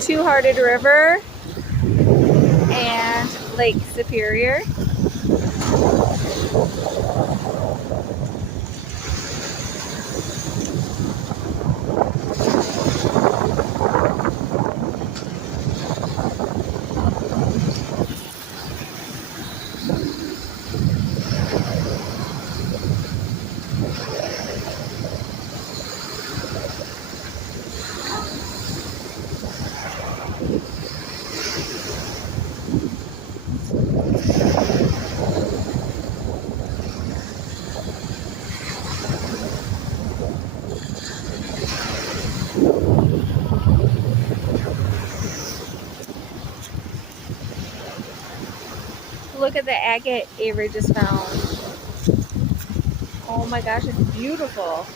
Two-Hearted River and Lake Superior. Look at the agate Avery just found. Oh my gosh, it's beautiful.